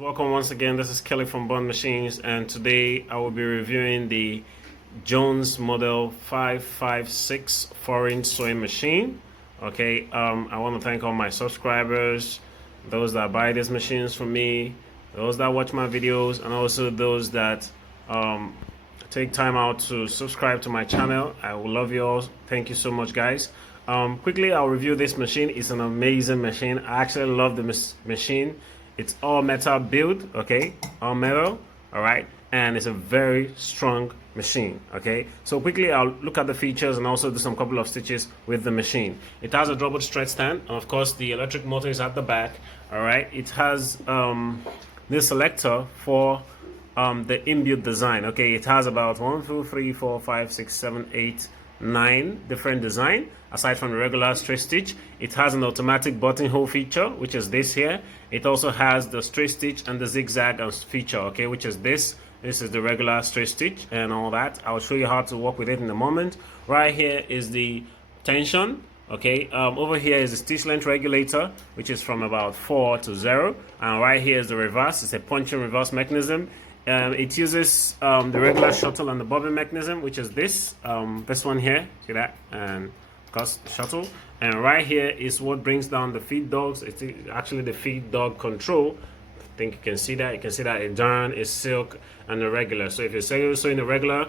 Welcome once again. This is Kelly from Bond Machines, and today I will be reviewing the Jones Model 556 foreign sewing machine. Okay, I want to thank all my subscribers, those that buy these machines from me, those that watch my videos, and also those that take time out to subscribe to my channel. I will love you all. Thank you so much, guys. Quickly, I'll review this machine. It's an amazing machine. I actually love the machine. It's all metal build, okay, all metal, all right, and it's a very strong machine, okay. So quickly I'll look at the features and also do some couple of stitches with the machine. It has a double straight stand, and of course the electric motor is at the back, all right. It has this selector for the inbuilt design, okay. It has about 1 2 3 4 5 6 7 8 9 different design. Aside from the regular straight stitch, it has an automatic buttonhole feature, which is this here. It also has the straight stitch and the zigzag feature, okay, which is this. This is the regular straight stitch and all that. I'll show you how to work with it in a moment. Right here is the tension, okay. Over here is the stitch length regulator, which is from about 4 to 0, and right here is the reverse. It's a punching reverse mechanism. It uses the regular shuttle and the bobbin mechanism, which is this one here. See that? And of course shuttle. And right here is what brings down the feed dogs. It's actually the feed dog control. I think you can see that. You can see that a darn, is silk, and the regular. So if you're sewing the regular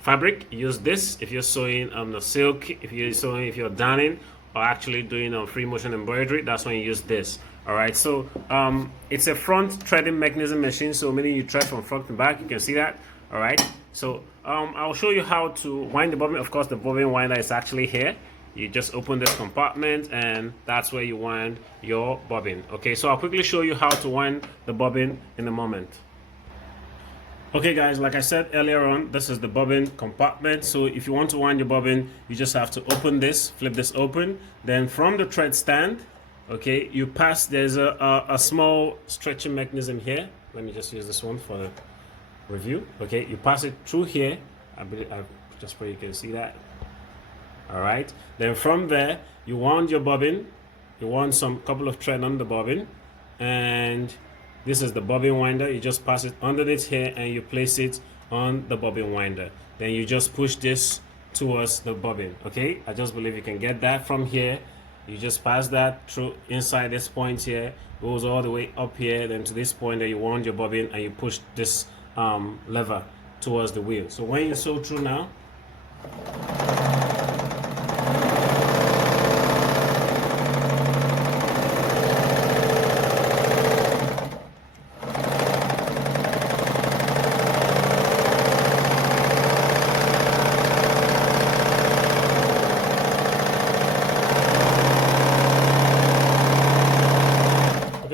fabric, use this. If you're sewing the silk, if you're darning, or actually doing free motion embroidery, that's when you use this. All right, so it's a front threading mechanism machine, so meaning you thread from front to back. You can see that. All right, so I'll show you how to wind the bobbin. Of course, the bobbin winder is actually here. You just open this compartment, and that's where you wind your bobbin. Okay, so I'll quickly show you how to wind the bobbin in a moment. Okay guys, like I said earlier on, this is the bobbin compartment. So if you want to wind your bobbin, you just have to open this, flip this open. Then from the thread stand, okay, you pass, there's a small stretching mechanism here. Let me just use this one for the review. Okay, you pass it through here. I just pray you can see that. All right, then from there, you wound your bobbin. You wound some couple of thread on the bobbin, and this is the bobbin winder. You just pass it underneath here and you place it on the bobbin winder. Then you just push this towards the bobbin. Okay, I just believe you can get that from here. You just pass that through inside this point here, goes all the way up here, then to this point that you wound your bobbin, and you push this lever towards the wheel. So when you sew through now,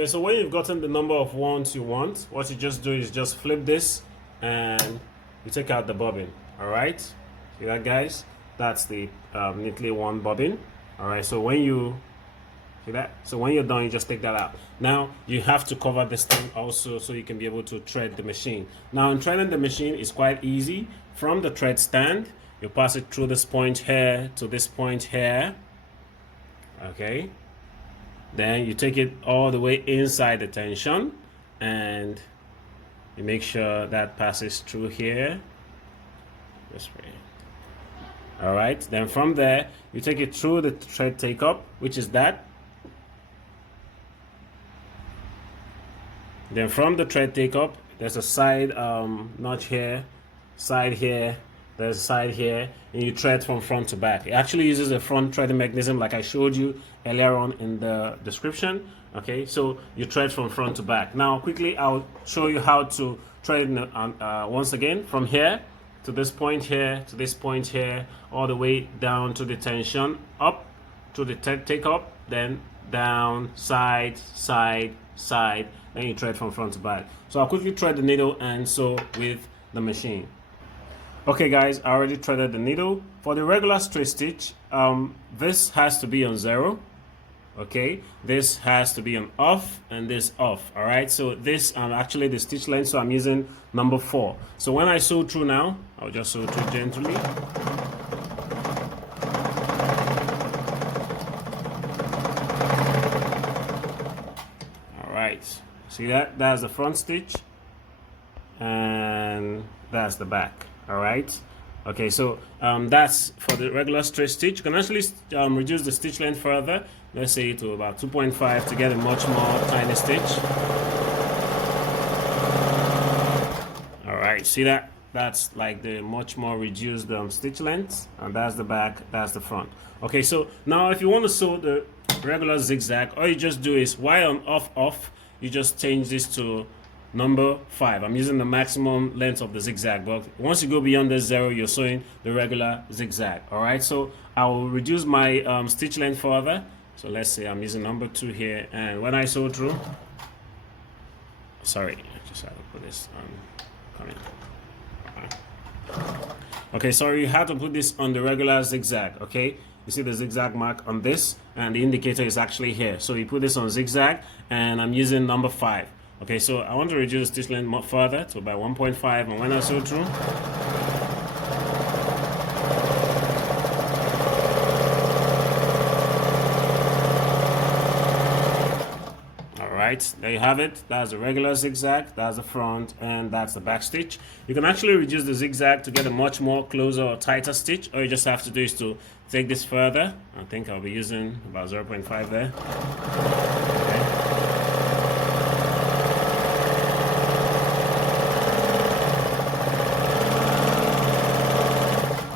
so when you've gotten the number of wands you want, what you just do is just flip this and you take out the bobbin. All right, see that, guys? That's the neatly wound bobbin. All right, so when you see that, so when you're done, you just take that out. Now you have to cover this thing also so you can be able to thread the machine. Now in threading the machine is quite easy. From the thread stand, you pass it through this point here to this point here. Okay, then you take it all the way inside the tension and you make sure that passes through here this way. All right, then from there you take it through the thread take up, which is that. Then from the thread take up, there's a side notch here, side here, there's a side here, and you thread from front to back. It actually uses a front threading mechanism like I showed you earlier on in the description. Okay, so you thread from front to back. Now quickly I'll show you how to thread once again from here to this point here to this point here, all the way down to the tension, up to the take up, then down, side, side, side, then you thread from front to back. So I'll quickly thread the needle and sew with the machine. Okay guys, I already threaded the needle. For the regular straight stitch, this has to be on 0. Okay, this has to be on off and this off. All right, so this actually the stitch length, so I'm using number 4. So when I sew through now, I'll just sew through gently. All right, See that? That's the front stitch, and that's the back. All right. Okay, so that's for the regular straight stitch. You can actually reduce the stitch length further. Let's say to about 2.5 to get a much more tiny stitch. All right, see that? That's like the much more reduced stitch length, and that's the back, that's the front. Okay, so now if you want to sew the regular zigzag, all you just do is while on off, you just change this to number 5. I'm using the maximum length of the zigzag, but once you go beyond the 0, you're sewing the regular zigzag. All right, so I will reduce my stitch length further. So let's say I'm using number 2 here, and when I sew through, sorry, I just have to put this on. Okay, sorry, you have to put this on the regular zigzag. Okay, you see the zigzag mark on this, and the indicator is actually here. So you put this on zigzag, and I'm using number 5. Okay, so I want to reduce stitch length further to about 1.5, and when I sew through, right, there you have it. That's the regular zigzag, that's the front, and that's the back stitch. You can actually reduce the zigzag to get a much more closer or tighter stitch. All you just have to do is to take this further. I think I'll be using about 0.5 there.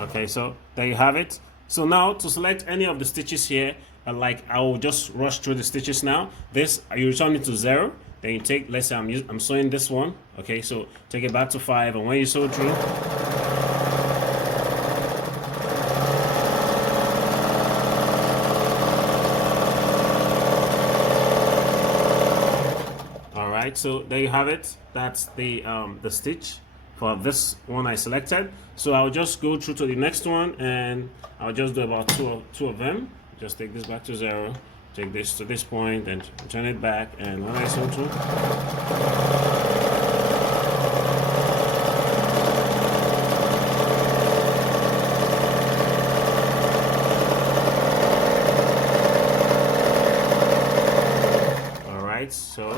Okay, so there you have it. So now to select any of the stitches here, like I will just rush through the stitches now. This, you return it to 0. Then you take, let's say I'm sewing this one. Okay, so take it back to 5, and when you sew through, all right. So there you have it. That's the stitch for this one I selected. So I'll just go through to the next one, and I'll just do about two of them. Just take this back to 0, take this to this point, and turn it back, and when I sew through, all right. So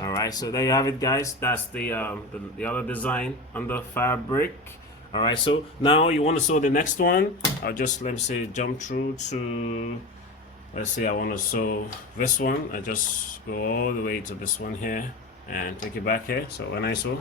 all right, so there you have it, guys. That's the other design on the fabric. All right, so now you want to sew the next one. I'll just, let me say, jump through to, let's say I want to sew this one. I just go all the way to this one here and take it back here. So when I sew,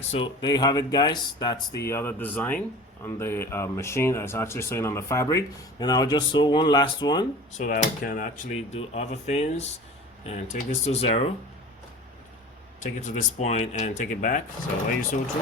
so there you have it, guys. That's the other design on the machine that's actually sewing on the fabric. And I'll just sew one last one so that I can actually do other things, and take this to 0, take it to this point, and take it back. So when you sew through,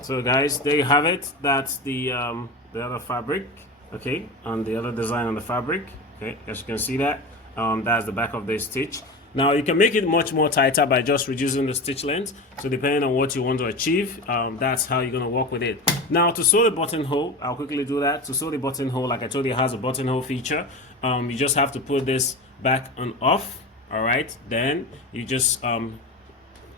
so guys, there you have it. That's the other fabric, okay, and the other design on the fabric. Okay, as you can see that, that's the back of the stitch. Now you can make it much more tighter by just reducing the stitch length. So depending on what you want to achieve, that's how you're gonna work with it. Now to sew the buttonhole, I'll quickly do that. To sew the buttonhole, like I told you, it has a buttonhole feature. You just have to put this back and off. All right, then you just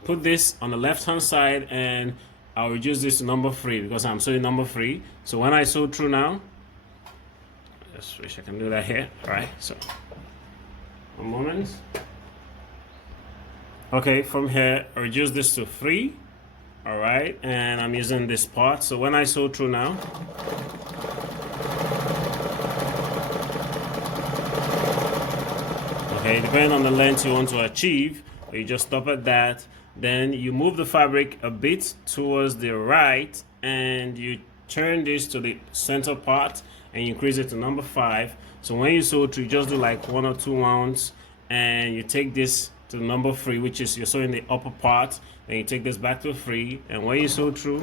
put this on the left hand side, and I'll reduce this to number 3 because I'm sewing number 3. So when I sew through now, I just wish I can do that here. All right, so one moment. Okay, from here, I reduce this to 3. All right, and I'm using this part. So when I sew through now, okay, depending on the length you want to achieve, you just stop at that. Then you move the fabric a bit towards the right, and you turn this to the center part, and you increase it to number 5. So when you sew through, you just do like 1 or 2 rounds, and you take this to the number 3, which is you're sewing the upper part. Then you take this back to 3, and when you sew through,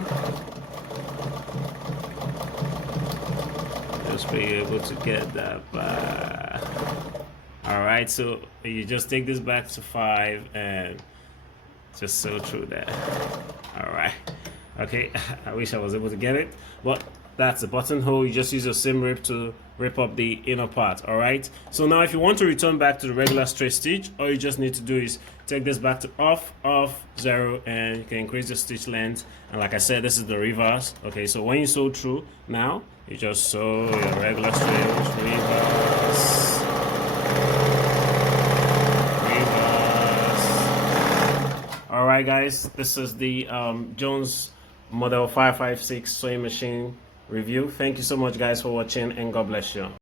just be able to get that back. All right, so you just take this back to 5 and just sew through that. All right, okay. I wish I was able to get it, but that's the buttonhole. You just use your seam rip to rip up the inner part. All right, so now if you want to return back to the regular straight stitch, all you just need to do is take this back to off 0, and you can increase the stitch length. And like I said, this is the reverse. Okay, so when you sew through, now you just sew your regular straight, reverse. Alright guys, this is the Jones Model 556 sewing machine review. Thank you so much guys for watching, and God bless you.